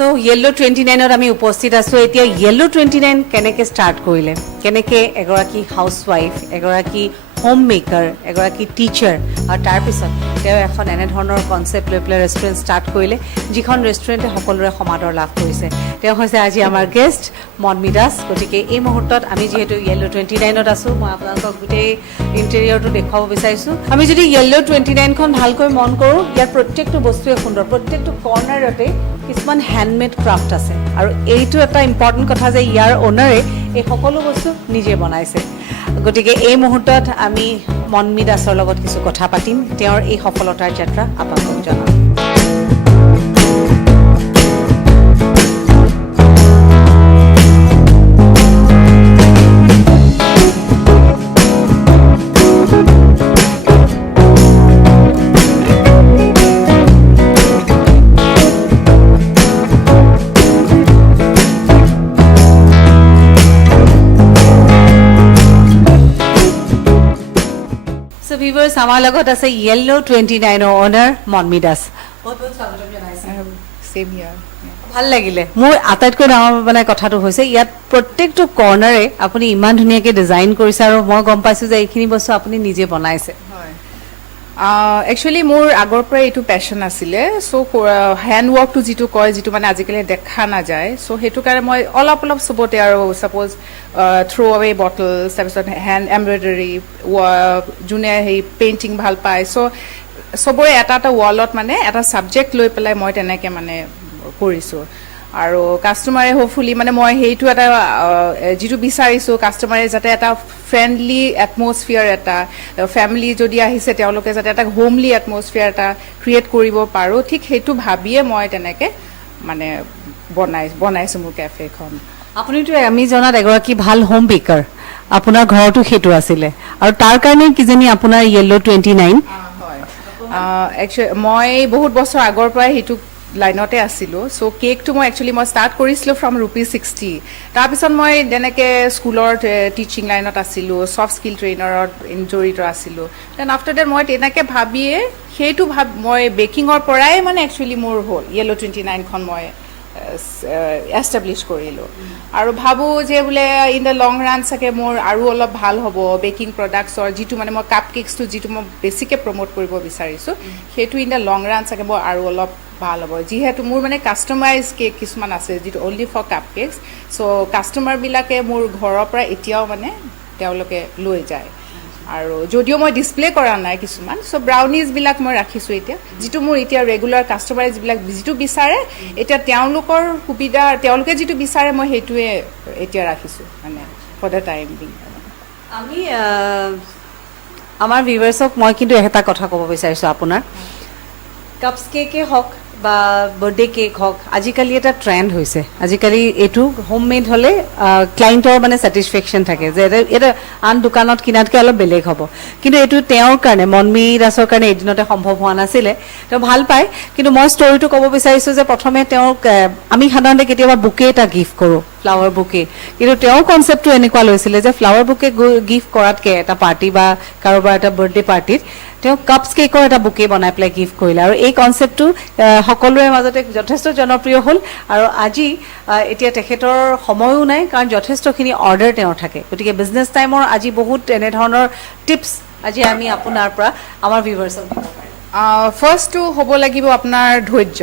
So yellow 29ত আমি উপস্থিত আছোঁ এতিয়া য়েল্লো 29 কেনেকৈ ষ্টাৰ্ট কৰিলে কেনেকৈ এগৰাকী হাউচৱাইফ এগৰাকী হোম মেকাৰ এগৰাকী টিচাৰ আৰু তাৰপিছত তেওঁ এখন এনেধৰণৰ কনচেপ্ট লৈ পেলাই ৰেষ্টুৰেণ্ট ষ্টাৰ্ট কৰিলে যিখন ৰেষ্টুৰেণ্টে সকলোৰে সমাদৰ লাভ কৰিছে তেওঁ হৈছে আজি আমাৰ গেষ্ট মনমি দাস গতিকে এই মুহূৰ্তত আমি যিহেতু য়েল্লো 29ত আছোঁ মই আপোনালোকক গোটেই ইণ্টেৰিয়ৰটো দেখুৱাব বিচাৰিছোঁ আমি যদি য়েল্লো 29খন ভালকৈ মন কৰোঁ ইয়াৰ প্ৰত্যেকটো বস্তুৱে সুন্দৰ প্ৰত্যেকটো কৰ্ণাৰতে কিছুমান হেণ্ডমেড ক্ৰাফ্ট আছে আৰু এইটো এটা ইম্পৰ্টেণ্ট কথা যে ইয়াৰ অ'নাৰে এই সকলো বস্তু নিজে বনাইছে গতিকে এই মুহূৰ্তত আমি মনমি দাসৰ লগত কিছু কথা পাতিম তেওঁৰ এই সফলতাৰ যাত্ৰা আপোনালোকক জনাম ভিউৱাৰ্ছ আমাৰ লগত আছে য়েল্লো 29ৰ অনাৰ মনমি দাস বহুত বহুত স্বাগতম জনাইছোঁ Same here. ভাল লাগিলে মোৰ আটাইতকৈ ডাঙৰ মানে কথাটো হৈছে ইয়াত প্ৰত্যেকটো কৰ্ণাৰে আপুনি ইমান ধুনীয়াকৈ ডিজাইন কৰিছে আৰু মই গম পাইছোঁ যে এইখিনি বস্তু আপুনি নিজে বনাইছে একচুৱেলি মোৰ আগৰ পৰাই এইটো পেশ্যন আছিলে চ' হেণ্ড ৱৰ্কটো যিটো কয় যিটো মানে আজিকালি দেখা নাযায় চ' সেইটো কাৰণে মই অলপ অলপ চবতে আৰু ছাপ'জ থ্ৰ' আৱে বটলছ তাৰপিছত হেণ্ড এম্ব্ৰইডাৰী যোনে সেই পেইণ্টিং ভাল পায় চ' চবৰে এটা এটা ৱালত মানে এটা ছাবজেক্ট লৈ পেলাই মই তেনেকৈ মানে কৰিছোঁ আৰু কাষ্টমাৰে হ'পফুলি মানে মই সেইটো এটা যিটো বিচাৰিছোঁ কাষ্টমাৰে যাতে এটা ফ্ৰেণ্ডলি এটমছফিয়াৰ এটা ফেমিলি যদি আহিছে তেওঁলোকে যাতে এটা হোমলি এটমছফিয়াৰ এটা ক্ৰিয়েট কৰিব পাৰোঁ ঠিক সেইটো ভাবিয়ে মই তেনেকৈ মানে বনাইছোঁ মোৰ কেফেখন আপুনিতো আমি জনাত এগৰাকী ভাল হোম বেকাৰ আপোনাৰ ঘৰতো সেইটো আছিলে আৰু তাৰ কাৰণে কিজানি আপোনাৰ য়েল্লো 29 হয় একচুৱেলি মই বহুত বছৰ আগৰ পৰাই সেইটো লাইনতে আছিলোঁ চ' কেকটো মই একচুৱেলি মই ষ্টাৰ্ট কৰিছিলোঁ ফ্ৰম ₹60 তাৰপিছত মই তেনেকৈ স্কুলৰ টিচিং লাইনত আছিলোঁ ছফ্ট স্কিল ট্ৰেইনাৰত জড়িত আছিলোঁ দেন আফটাৰ ডেট মই তেনেকৈ ভাবিয়ে সেইটো মই বেকিঙৰ পৰাই মানে একচুৱেলি মোৰ হ'ল য়েল্লো 29খন মই এষ্টাব্লিছ কৰিলোঁ আৰু ভাবোঁ যে বোলে ইন দ্য লং ৰান চাগে মোৰ আৰু অলপ ভাল হ'ব বেকিং প্ৰডাক্টছৰ যিটো মানে মই কাপ কেকছটো যিটো মই বেছিকৈ প্ৰমোট কৰিব বিচাৰিছোঁ সেইটো ইন দ্য লং ৰান চাগে মই আৰু অলপ ভাল হ'ব যিহেতু মোৰ মানে কাষ্টমাইজ কেক কিছুমান আছে যিটো অনলি ফৰ কাপ কেকছ চ' কাষ্টমাৰবিলাকে মোৰ ঘৰৰ পৰা এতিয়াও মানে তেওঁলোকে লৈ যায় আৰু যদিও মই ডিছপ্লে কৰা নাই কিছুমান চ' ব্ৰাউনিজবিলাক মই ৰাখিছোঁ এতিয়া যিটো মোৰ এতিয়া ৰেগুলাৰ কাষ্টমাৰে যিবিলাক যিটো বিচাৰে এতিয়া তেওঁলোকৰ সুবিধা তেওঁলোকে যিটো বিচাৰে মই সেইটোৱে এতিয়া ৰাখিছোঁ মানে ফৰ দ্য টাইম বিং আমি আমাৰ ভিউৱাৰ্ছক মই কিন্তু এটা কথা ক'ব বিচাৰিছোঁ আপোনাৰ কাপছ কেকে হওক বা বাৰ্থডে কেক হওক আজিকালি এটা ট্ৰেণ্ড হৈছে আজিকালি এইটো হোম মেড হ'লে ক্লাইণ্টৰ মানে ছেটিছফেকশ্যন থাকে যে এটা আন দোকানত কিনাতকৈ অলপ বেলেগ হ'ব কিন্তু এইটো তেওঁৰ কাৰণে মনমি দাসৰ কাৰণে এদিনতে সম্ভৱ হোৱা নাছিলে তেওঁ ভাল পায় কিন্তু মই ষ্টৰিটো ক'ব বিচাৰিছোঁ যে প্ৰথমে তেওঁক আমি সাধাৰণতে কেতিয়াবা বুকে এটা গিফ্ট কৰোঁ ফ্লাৱাৰ বুকে কিন্তু তেওঁৰ কনচেপ্টটো এনেকুৱা লৈছিলে যে ফ্লাৱাৰ বুকে গিফ্ট কৰাতকৈ এটা পাৰ্টি বা কাৰোবাৰ এটা বাৰ্থডে পাৰ্টিত তেওঁ কাপছ কেকৰ এটা বুকে বনাই পেলাই গিফ্ট কৰিলে আৰু এই কনচেপ্টটো সকলোৰে মাজতে যথেষ্ট জনপ্ৰিয় হ'ল আৰু আজি এতিয়া তেখেতৰ সময়ো নাই কাৰণ যথেষ্টখিনি অৰ্ডাৰ তেওঁৰ থাকে গতিকে বিজনেছ টাইমৰ আজি বহুত এনেধৰণৰ টিপছ আজি আমি আপোনাৰ পৰা আমাৰ ভিউৱাৰ্ছক দিব পাৰিম ফাৰ্ষ্টটো হ'ব লাগিব আপোনাৰ ধৈৰ্য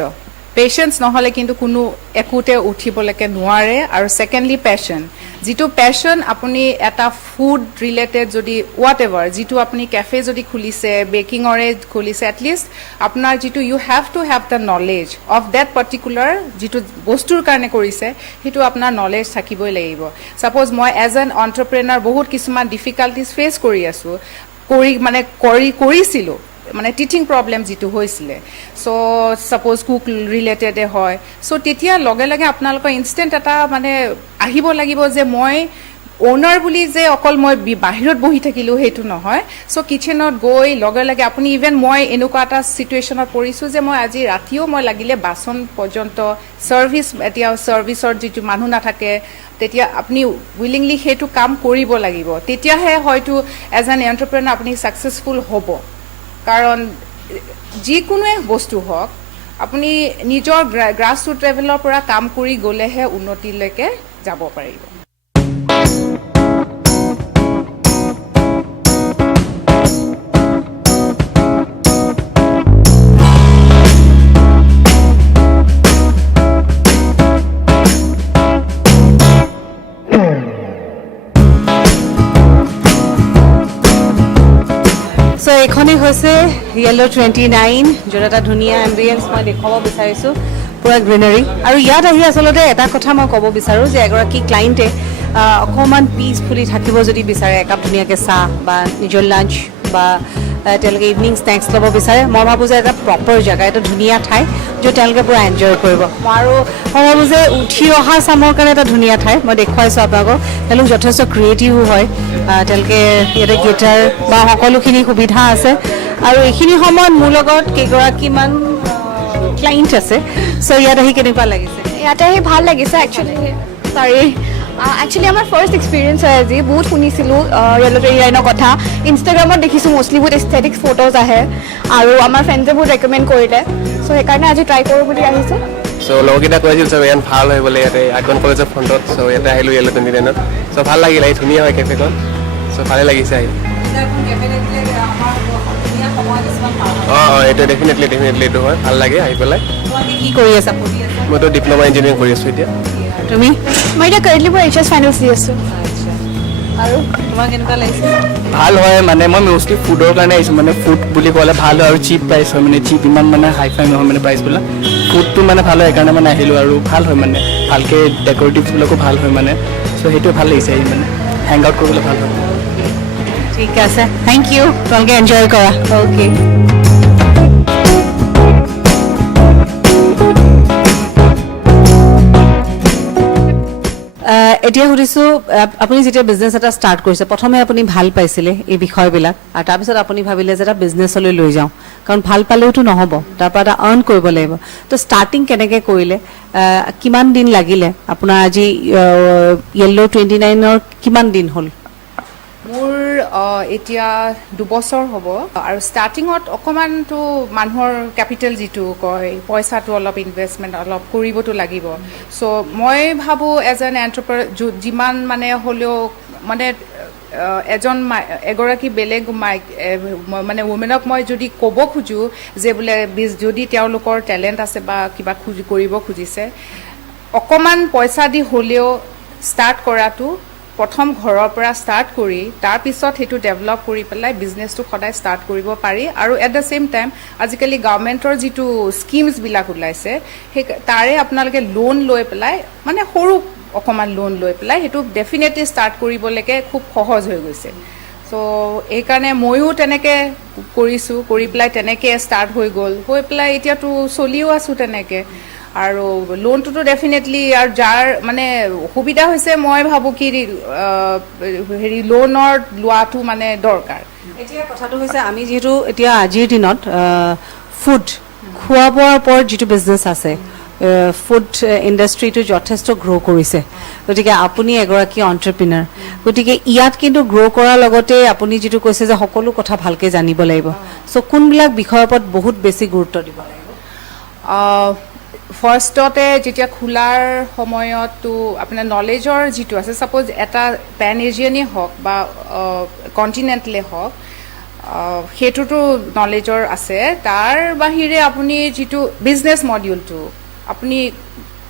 পেচেঞ্চ নহ'লে কিন্তু কোনো একোতে উঠিবলৈকে নোৱাৰে আৰু ছেকেণ্ডলি পেশ্যন যিটো পেশ্যন আপুনি এটা ফুড ৰিলেটেড যদি হোৱাট এভাৰ যিটো আপুনি কেফে যদি খুলিছে বেকিঙৰে খুলিছে এটলিষ্ট আপোনাৰ যিটো you have to have the knowledge of that particular যিটো বস্তুৰ কাৰণে কৰিছে সেইটো আপোনাৰ নলেজ থাকিবই লাগিব ছাপ'জ মই এজ এন অন্টাৰপ্ৰেনাৰ বহুত কিছুমান ডিফিকাল্টিজ ফেচ কৰি আছোঁ কৰিছিলোঁ মানে টিচিং প্ৰব্লেম যিটো হৈছিলে চ' ছাপ'জ কুক ৰিলেটেডে হয় চ' তেতিয়া লগে লগে আপোনালোকৰ ইনষ্টেণ্ট এটা মানে আহিব লাগিব যে মই অ'নাৰ বুলি যে অকল মই বাহিৰত বহি থাকিলোঁ সেইটো নহয় চ' কিটচেনত গৈ লগে লগে আপুনি ইভেন মই এনেকুৱা এটা ছিটুৱেশ্যনত পৰিছোঁ যে মই আজি ৰাতিও মই লাগিলে বাচন পৰ্যন্ত এতিয়া ছাৰ্ভিচৰ যিটো মানুহ নাথাকে তেতিয়া আপুনি উইলিংলি সেইটো কাম কৰিব লাগিব তেতিয়াহে হয়তো এজ এন এণ্টাৰপ্ৰেনাৰ আপুনি ছাকচেছফুল হ'ব কাৰণ যিকোনোৱে বস্তু হওক আপুনি নিজৰ গ্ৰাছ ৰুট লেভেলৰ পৰা কাম কৰি গ'লেহে উন্নতিলৈকে যাব পাৰিব। সো এইখনেই হৈছে য়েল্লো 29, য'ত এটা ধুনীয়া এম্বিয়েঞ্চ মই দেখুৱাব বিচাৰিছোঁ, পূৰা গ্ৰীনাৰী। আৰু ইয়াত আহি আচলতে এটা কথা মই ক'ব বিচাৰোঁ যে এগৰাকী ক্লাইণ্টে অকণমান পিচফুলি থাকিব যদি বিচাৰে, একাপ ধুনীয়াকৈ চাহ বা নিজৰ লাঞ্চ বা তেওঁলোকে ইভিনিং স্নেক্স ল'ব বিচাৰে, মই ভাবোঁ যে এটা প্ৰপাৰ জেগা, এটা ধুনীয়া ঠাই য'ত তেওঁলোকে পূৰা এনজয় কৰিব। আৰু মই ভাবোঁ যে উঠি অহা চামৰ কাৰণে এটা ধুনীয়া ঠাই, মই দেখুৱাইছোঁ আপোনালোকক। তেওঁলোক যথেষ্ট ক্ৰিয়েটিভো হয়, তেওঁলোকে ইয়াতে গিটাৰ বা সকলোখিনি সুবিধা আছে। আৰু এইখিনি সময়ত মোৰ লগত কেইগৰাকীমান ক্লাইণ্ট আছে। চ' ইয়াত আহি কেনেকুৱা লাগিছে? ইয়াতে আহি ভাল লাগিছে একচুৱেলি আমাৰ ফাৰ্ষ্ট এক্সপিৰিয়েঞ্চ হয় আজি। বহুত শুনিছিলোঁ য়েল্লো 29ৰ কথা, ইনষ্টাগ্ৰামত দেখিছোঁ মষ্টলি বহুত এস্থেটিক্স ফটোজ আহে আৰু আমাৰ ফ্ৰেণ্ডে বহুত ৰেকমেণ্ড কৰিলে, চ' সেইকাৰণে আজি ট্ৰাই কৰোঁ বুলি আহিছোঁ। চ' লগকেইটা কৈছিল চব ইয়াত ভাল হয় বোলে, ইয়াতে আইকন কলেজৰ ফ্ৰণ্টত। চ' ইয়াতে আহিলোঁ য়েল্লো 29ত। চ' ভাল লাগিল, আহি ধুনীয়া হয় কেফেখন। চ' ভালে লাগিছে আহি। এইটো ডেফিনেটলি এইটো হয়, ভাল লাগে আহি পেলাই। কি কৰি আছা? মইতো ডিপ্ল'মা ইঞ্জিনিয়াৰিং কৰি আছোঁ এতিয়া। তুমি? মই এতিয়া কাৰেণ্টলি মই HS ফাইনেলছ দি আছোঁ। আৰু তোমাৰ কেনেকুৱা লাগিছে? ভাল হয়, মানে মই মষ্টলি ফুডৰ কাৰণে আহিছোঁ। মানে ফুড বুলি ক'লে ভাল হয় আৰু চিপ প্ৰাইচ হয়, মানে চিপ ইমান মানে হাই ফাই নহয় মানে প্ৰাইচবিলাক। ফুডটো মানে ভাল হয়, সেইকাৰণে মানে আহিলোঁ। আৰু ভাল হয় মানে ভালকৈ ডেক'ৰেটিভছবিলাকো ভাল হয় মানে। চ' সেইটোৱে ভাল লাগিছে আহি, মানে হেং আউট কৰিবলৈ ভাল হয়। ঠিক আছে, থেংক ইউ। তোমালোকে এনজয় কৰা। অ'কে। এতিয়া সুধিছোঁ, আপুনি যেতিয়া বিজনেছ এটা ষ্টাৰ্ট কৰিছে, প্ৰথমে আপুনি ভাল পাইছিলে এই বিষয়বিলাক, আৰু তাৰপিছত আপুনি ভাবিলে যে এটা বিজনেছলৈ লৈ যাওঁ, কাৰণ ভাল পালেওতো নহ'ব, তাৰপৰা এটা আৰ্ণ কৰিব লাগিব। তো ষ্টাৰ্টিং কেনেকৈ কৰিলে, কিমান দিন লাগিলে আপোনাৰ? আজি য়েল্লো 29ৰ কিমান দিন হ'ল? মোৰ এতিয়া 2 বছৰ হ'ব। আৰু ষ্টাৰ্টিঙত অকণমানতো মানুহৰ কেপিটেল যিটো কয়, পইচাটো অলপ ইনভেষ্টমেণ্ট অলপ কৰিবতো লাগিব। চ' মই ভাবোঁ এজ এন যিমান মানে হ'লেও মানে এগৰাকী বেলেগ মানে ৱমেনক মই যদি ক'ব খোজোঁ যে বোলে যদি তেওঁলোকৰ টেলেণ্ট আছে বা কিবা কৰিব খুজিছে, অকণমান পইচা দি হ'লেও ষ্টাৰ্ট কৰাটো, প্ৰথম ঘৰৰ পৰা ষ্টাৰ্ট কৰি তাৰপিছত সেইটো ডেভেলপ কৰি পেলাই বিজনেছটো সদায় ষ্টাৰ্ট কৰিব পাৰি। আৰু এট দ্য ছেইম টাইম আজিকালি গভৰ্ণমেণ্টৰ যিটো স্কিমছবিলাক ওলাইছে, সেই তাৰে আপোনালোকে লোন লৈ পেলাই, মানে সৰু অকণমান লোন লৈ পেলাই সেইটো ডেফিনেটলি ষ্টাৰ্ট কৰিবলৈকে খুব সহজ হৈ গৈছে। চ' এইকাৰণে ময়ো তেনেকৈ কৰিছোঁ, কৰি পেলাই তেনেকৈ ষ্টাৰ্ট হৈ গ'ল, হৈ পেলাই এতিয়াতো চলিও আছোঁ তেনেকৈ। আৰু লোনটোতো ডেফিনেটলি, আৰু যাৰ মানে সুবিধা হৈছে, মই ভাবোঁ কি লোনৰ লোৱাটো মানে দৰকাৰ। এতিয়া কথাটো হৈছে, আমি যিহেতু এতিয়া আজিৰ দিনত ফুড, খোৱা বোৱাৰ ওপৰত যিটো বিজনেছ আছে, ফুড ইণ্ডাষ্ট্ৰিটো যথেষ্ট গ্ৰ' কৰিছে। গতিকে আপুনি এগৰাকী এণ্টাৰপ্ৰিনাৰ, গতিকে ইয়াত কিন্তু গ্ৰ' কৰাৰ লগতে আপুনি যিটো কৈছে যে সকলো কথা ভালকৈ জানিব লাগিব, চ' কোনবিলাক বিষয়ৰ ওপৰত বহুত বেছি গুৰুত্ব দিব লাগিব? ফাৰ্ষ্টতে যেতিয়া খোলাৰ সময়ততো আপোনাৰ নলেজৰ যিটো আছে, ছাপ'জ এটা পেন এছিয়ানেই হওক বা কণ্টিনেণ্টেলেই হওক, সেইটোতো নলেজৰ আছে। তাৰ বাহিৰে আপুনি যিটো বিজনেছ মডিউলটো, আপুনি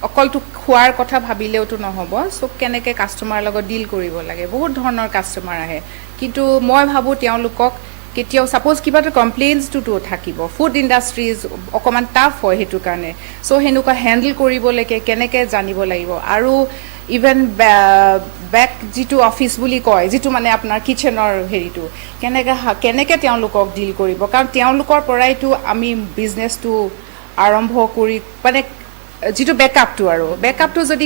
অকলটো খোৱাৰ কথা ভাবিলেওতো নহ'ব। চ' কেনেকৈ কাষ্টমাৰৰ লগত ডিল কৰিব লাগে, বহুত ধৰণৰ কাষ্টমাৰ আহে, কিন্তু মই ভাবোঁ তেওঁলোকক কেতিয়াও, ছাপ'জ কিবা এটা কমপ্লেইনছটোতো থাকিব, ফুড ইণ্ডাষ্ট্ৰিজ অকণমান টাফ হয় সেইটো কাৰণে। চ' সেনেকুৱা হেণ্ডেল কৰিবলৈকে কেনেকৈ জানিব লাগিব। আৰু ইভেন বেক যিটো অফিচ বুলি কয়, যিটো মানে আপোনাৰ কিটচেনৰ হেৰিটো, কেনেকৈ তেওঁলোকক ডিল কৰিব, কাৰণ তেওঁলোকৰ পৰাইতো আমি বিজনেছটো আৰম্ভ কৰি, মানে যিটো বেকআপটো, আৰু বেকআপটো যদি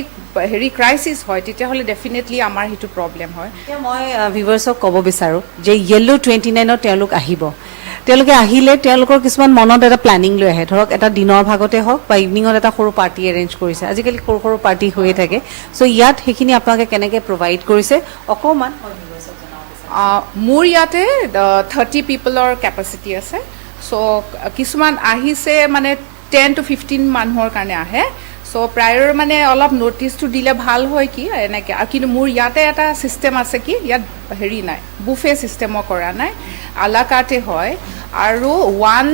ক্ৰাইচিছ হয়, তেতিয়াহ'লে ডেফিনেটলি আমাৰ সেইটো প্ৰব্লেম হয়। এতিয়া মই ভিউৱাৰ্ছক ক'ব বিচাৰোঁ যে য়েল্লো 29ত তেওঁলোক আহিব, তেওঁলোকে আহিলে তেওঁলোকৰ কিছুমান মনত এটা প্লেনিং লৈ আহে, ধৰক এটা দিনৰ ভাগতে হওক বা ইভিনিঙত এটা সৰু পাৰ্টি এৰেঞ্জ কৰিছে, আজিকালি সৰু সৰু পাৰ্টি হৈয়ে থাকে। চ' ইয়াত সেইখিনি আপোনালোকে কেনেকৈ প্ৰভাইড কৰিছে অকণমান মোৰ ইয়াতে 30 পিপলৰ কেপাচিটি আছে। চ' কিছুমান আহিছে মানে 10 to 15 মানুহৰ কাৰণে আহে চ' প্ৰায়ৰ মানে অলপ ন'টিচটো দিলে ভাল হয় কি এনেকৈ আৰু কিন্তু মোৰ ইয়াতে এটা ছিষ্টেম আছে কি ইয়াত হেৰি নাই বুফে ছিষ্টেমো কৰা নাই আলা কাৰ্টে হয় আৰু 1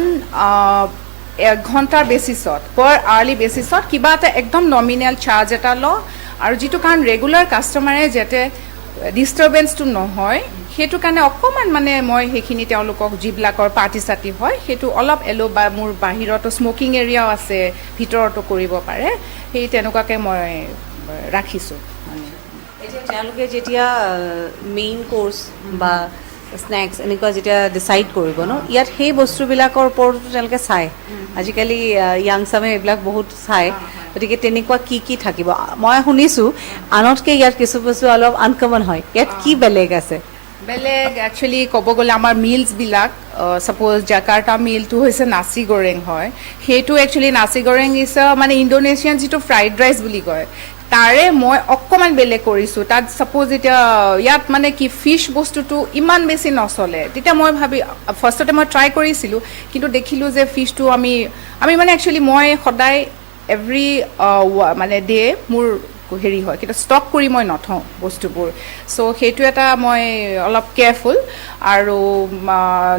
ঘণ্টাৰ বেচিছত পাৰ আৱাৰলি বেচিছত কিবা এটা একদম নমিনেল চাৰ্জ এটা লওঁ আৰু যিটো কাৰণ ৰেগুলাৰ কাষ্টমাৰে যাতে ডিষ্টাৰ্বেঞ্চটো নহয় সেইটো কাৰণে অকণমান মানে মই সেইখিনি তেওঁলোকক যিবিলাকৰ পাৰ্টি চাৰ্টি হয় সেইটো অলপ বা মোৰ বাহিৰতো স্মকিং এৰিয়াও আছে ভিতৰতো কৰিব পাৰে সেই তেনেকুৱাকৈ মই ৰাখিছোঁ এতিয়া তেওঁলোকে যেতিয়া মেইন কোৰ্চ বা স্নেক্স এনেকুৱা যেতিয়া ডিচাইড কৰিব ন ইয়াত সেই বস্তুবিলাকৰ ওপৰতো তেওঁলোকে চায় আজিকালি য়াংচামে এইবিলাক বহুত চায় গতিকে তেনেকুৱা কি থাকিব মই শুনিছোঁ আনতকৈ ইয়াত কিছু বস্তু অলপ আনকমন হয় ইয়াত কি বেলেগ আছে বেলেগ একচুৱেলি ক'ব গ'লে আমাৰ মিলছবিলাক ছাপ'জ জাকাৰ্টা মিলটো হৈছে নাচি গৰেং হয় সেইটো একচুৱেলি নাচি গৰেং ইজ মানে ইণ্ডোনেছিয়ান যিটো ফ্ৰাইড ৰাইচ বুলি কয় তাৰে মই অকণমান বেলেগ কৰিছোঁ তাত ছাপ'জ এতিয়া ইয়াত মানে কি ফিছ বস্তুটো ইমান বেছি নচলে তেতিয়া মই ফাৰ্ষ্টতে মই ট্ৰাই কৰিছিলোঁ কিন্তু দেখিলোঁ যে ফিছটো আমি মানে একচুৱেলি মই সদায় এভৰি মানে ডে মোৰ হেৰি হয় কিন্তু ষ্টক কৰি মই নথওঁ বস্তুবোৰ চ' সেইটো এটা মই অলপ কেয়াৰফুল আৰু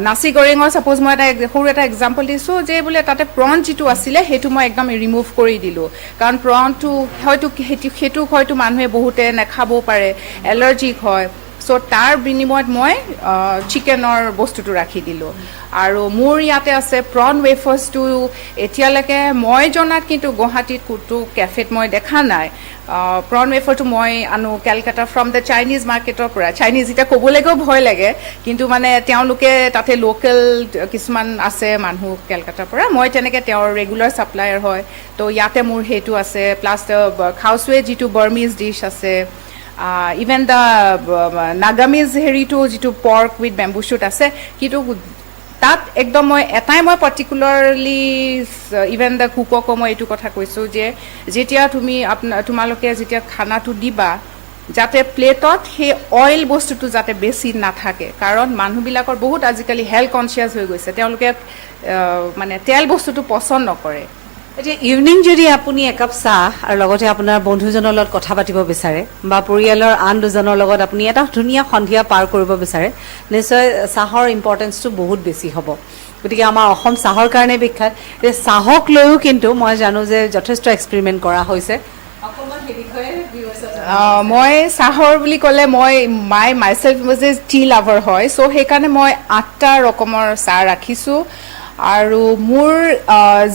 নাচি গৰেঙৰ ছাপ'জ মই সৰু এটা এক্সাম্পল দিছোঁ যে বোলে তাতে প্ৰন যিটো আছিলে সেইটো মই একদম ৰিমুভ কৰি দিলোঁ কাৰণ প্ৰনটো হয়তো সেইটো হয়তো মানুহে বহুতে নাখাবও পাৰে এলাৰ্জিক হয় চ' তাৰ বিনিময়ত মই চিকেনৰ বস্তুটো ৰাখি দিলোঁ আৰু মোৰ ইয়াতে আছে প্ৰন ৱেফাৰ্ছটো এতিয়ালৈকে মই জনাত কিন্তু গুৱাহাটীত ক'তো কেফেত মই দেখা নাই প্ৰন ৱেফাৰটো মই আনো কেলকাতা ফ্ৰম দ্য চাইনিজ মাৰ্কেটৰ পৰা চাইনিজ এতিয়া ক'বলৈকেও ভয় লাগে কিন্তু মানে তেওঁলোকে তাতে লোকেল কিছুমান আছে মানুহ কেলকাতাৰ পৰা মই তেনেকৈ তেওঁৰ ৰেগুলাৰ ছাপ্লায়াৰ হয় তো ইয়াতে মোৰ সেইটো আছে প্লাছ খাউচৱে যিটো বাৰ্মিজ ডিছ আছে ইভেন দ্য নাগামিজ হেৰিটো যিটো পৰ্ক উইথ বেম্বু শ্বুট আছে কিন্তু তাত একদম মই এটাই মই পাৰ্টিকুলাৰলি ইভেন দ্য কুককো মই এইটো কথা কৈছোঁ যে যেতিয়া তোমালোকে যেতিয়া খানাটো দিবা যাতে প্লেটত সেই অইল বস্তুটো যাতে বেছি নাথাকে কাৰণ মানুহবিলাকৰ বহুত আজিকালি হেল্থ কনচিয়াছ হৈ গৈছে তেওঁলোকে মানে তেল বস্তুটো পচন্দ নকৰে এতিয়া ইভিনিং যদি আপুনি একাপ চাহ আৰু লগতে আপোনাৰ বন্ধুজনৰ লগত কথা পাতিব বিচাৰে বা পৰিয়ালৰ আন দুজনৰ লগত আপুনি এটা ধুনীয়া সন্ধিয়া পাৰ কৰিব বিচাৰে নিশ্চয় চাহৰ ইম্পৰ্টেঞ্চটো বহুত বেছি হ'ব গতিকে আমাৰ অসম চাহৰ কাৰণে বিখ্যাত এই চাহক লৈও কিন্তু মই জানো যে যথেষ্ট এক্সপেৰিমেণ্ট কৰা হৈছে অকণমান সেই বিষয়ে মই চাহৰ বুলি ক'লে মই মাইছেল্ফ যে টি লাভাৰ হয় চ' সেইকাৰণে মই 8টা ৰকমৰ চাহ ৰাখিছোঁ আৰু মোৰ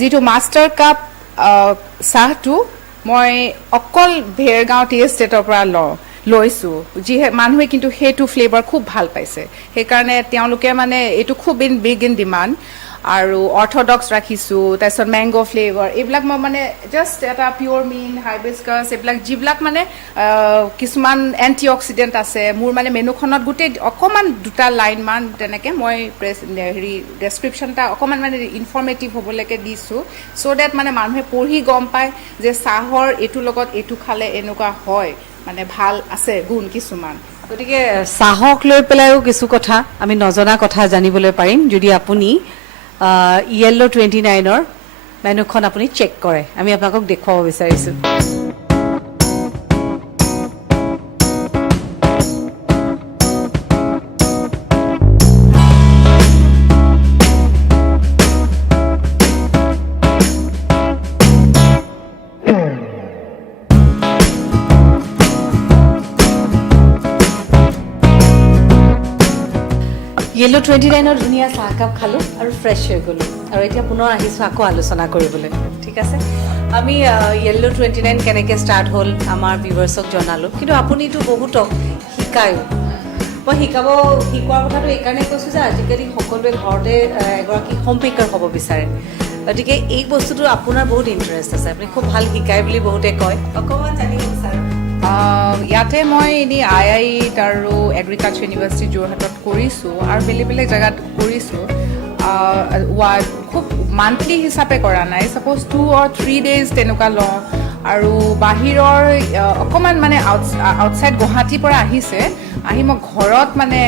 যিটো মাষ্টাৰ কাপ চাহটো মই অকল ভেৰগাঁও টি এষ্টেটৰ পৰা লৈছোঁ মানুহে কিন্তু সেইটো ফ্লেভাৰ খুব ভাল পাইছে সেইকাৰণে তেওঁলোকে মানে এইটো খুব বিগ ইন ডিমাণ্ড আৰু অৰ্থডক্স ৰাখিছোঁ তাৰপিছত মেংগ' ফ্লেভাৰ এইবিলাক মই মানে জাষ্ট এটা পিয়'ৰ মিন হাইবিস্কাছ এইবিলাক যিবিলাক মানে কিছুমান এণ্টি অক্সিডেণ্ট আছে মোৰ মানে মেনুখনত গোটেই অকণমান 2টা লাইনমান তেনেকৈ মই হেৰি ডেছক্ৰিপশ্যন এটা অকণমান মানে ইনফৰ্মেটিভ হ'বলৈকে দিছোঁ চ' ডেট মানে মানুহে পঢ়ি গম পায় যে চাহৰ এইটোৰ লগত এইটো খালে এনেকুৱা হয় মানে ভাল আছে গুণ কিছুমান গতিকে চাহক লৈ পেলাইও কিছু কথা আমি নজনা কথা জানিবলৈ পাৰিম যদি আপুনি ইয়েল্ল' 29ৰ মেনুখন আপুনি চেক কৰে আমি আপোনালোকক দেখুৱাব বিচাৰিছোঁ ইয়েল্ল' 29ৰ ধুনীয়া চাহকাপ খালোঁ আৰু ফ্ৰেছ হৈ গ'লোঁ আৰু এতিয়া পুনৰ আহিছোঁ আকৌ আলোচনা কৰিবলৈ ঠিক আছে আমি ইয়েল্ল' 29 কেনেকৈ ষ্টাৰ্ট হ'ল আমাৰ ভিউৱাৰ্ছক জনালোঁ কিন্তু আপুনিতো বহুতক শিকায়ো মই শিকোৱাৰ কথাটো এইকাৰণে কৈছোঁ যে আজিকালি সকলোৱে ঘৰতে এগৰাকী হোম মেকাৰ হ'ব বিচাৰে গতিকে এই বস্তুটো আপোনাৰ বহুত ইণ্টাৰেষ্ট আছে আপুনি খুব ভাল শিকায় বুলি বহুতে কয় অকণমান জানিব বিচাৰোঁ ইয়াতে মই এনেই IIT আৰু এগ্ৰিকালচাৰ ইউনিভাৰ্চিটি যোৰহাটত কৰিছোঁ আৰু বেলেগ বেলেগ জেগাত কৰিছোঁ খুব মান্থলি হিচাপে কৰা নাই ছাপ'জ 2 or 3 days তেনেকুৱা লওঁ আৰু বাহিৰৰ অকণমান মানে আউটছাইড গুৱাহাটীৰ পৰা আহিছে আহি মই ঘৰত মানে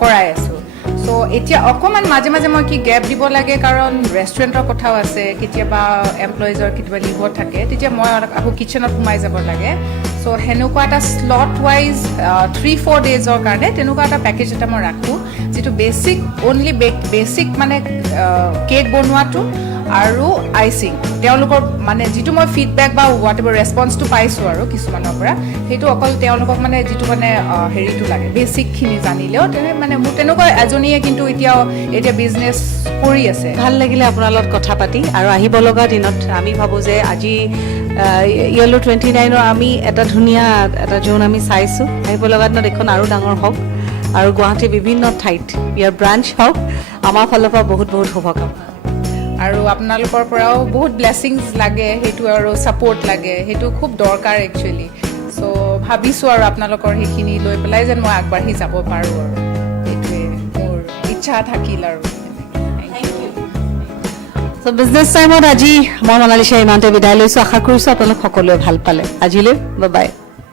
কৰাই আছোঁ চ' এতিয়া অকণমান মাজে মাজে মই কি গেপ দিব লাগে কাৰণ ৰেষ্টুৰেণ্টৰ কথাও আছে কেতিয়াবা এমপ্লয়িজৰ কেতিয়াবা লিভত থাকে তেতিয়া মই আকৌ কিটচেনত সোমাই যাব লাগে চ' সেনেকুৱা এটা শ্লট ৱাইজ 3-4 ডেইজৰ কাৰণে তেনেকুৱা এটা পেকেজ এটা মই ৰাখোঁ যিটো বেছিক অনলি বেছিক মানে কেক বনোৱাটো আৰু আইচিং তেওঁলোকৰ মানে যিটো মই ফিডবেক বা হোৱাট এভাৰ ৰেছপন্সটো পাইছোঁ আৰু কিছুমানৰ পৰা সেইটো অকল তেওঁলোকক মানে যিটো মানে হেৰিটো লাগে বেছিকখিনি জানিলেও মানে মোৰ তেনেকুৱা এজনীয়ে কিন্তু এতিয়া বিজনেছ কৰি আছে ভাল লাগিলে আপোনাৰ লগত কথা পাতি আৰু আহিব লগা দিনত আমি ভাবোঁ যে আজি য়েল্লো 29ৰ আমি এটা ধুনীয়া এটা জোন আমি চাইছোঁ আহিব লগা দিনত এইখন আৰু ডাঙৰ হওক আৰু গুৱাহাটীৰ বিভিন্ন ঠাইত ইয়াৰ ব্ৰাঞ্চ হওক আমাৰ ফালৰ পৰা বহুত বহুত শুভকামনা আৰু আপোনালোকৰ পৰাও বহুত ব্লেছিংছ লাগে সেইটো আৰু ছাপৰ্ট লাগে সেইটো খুব দৰকাৰ একচুৱেলি চ' ভাবিছোঁ আৰু আপোনালোকৰ সেইখিনি লৈ পেলাই যেন মই আগবাঢ়ি যাব পাৰোঁ আৰু সেইটোৱে মোৰ ইচ্ছা থাকিল আৰু চ' বিজনেছ টাইমত আজি মই মনালিছা ইমানতে বিদায় লৈছোঁ আশা কৰিছোঁ আপোনালোক সকলোৱে ভাল পালে আজিলৈ বাই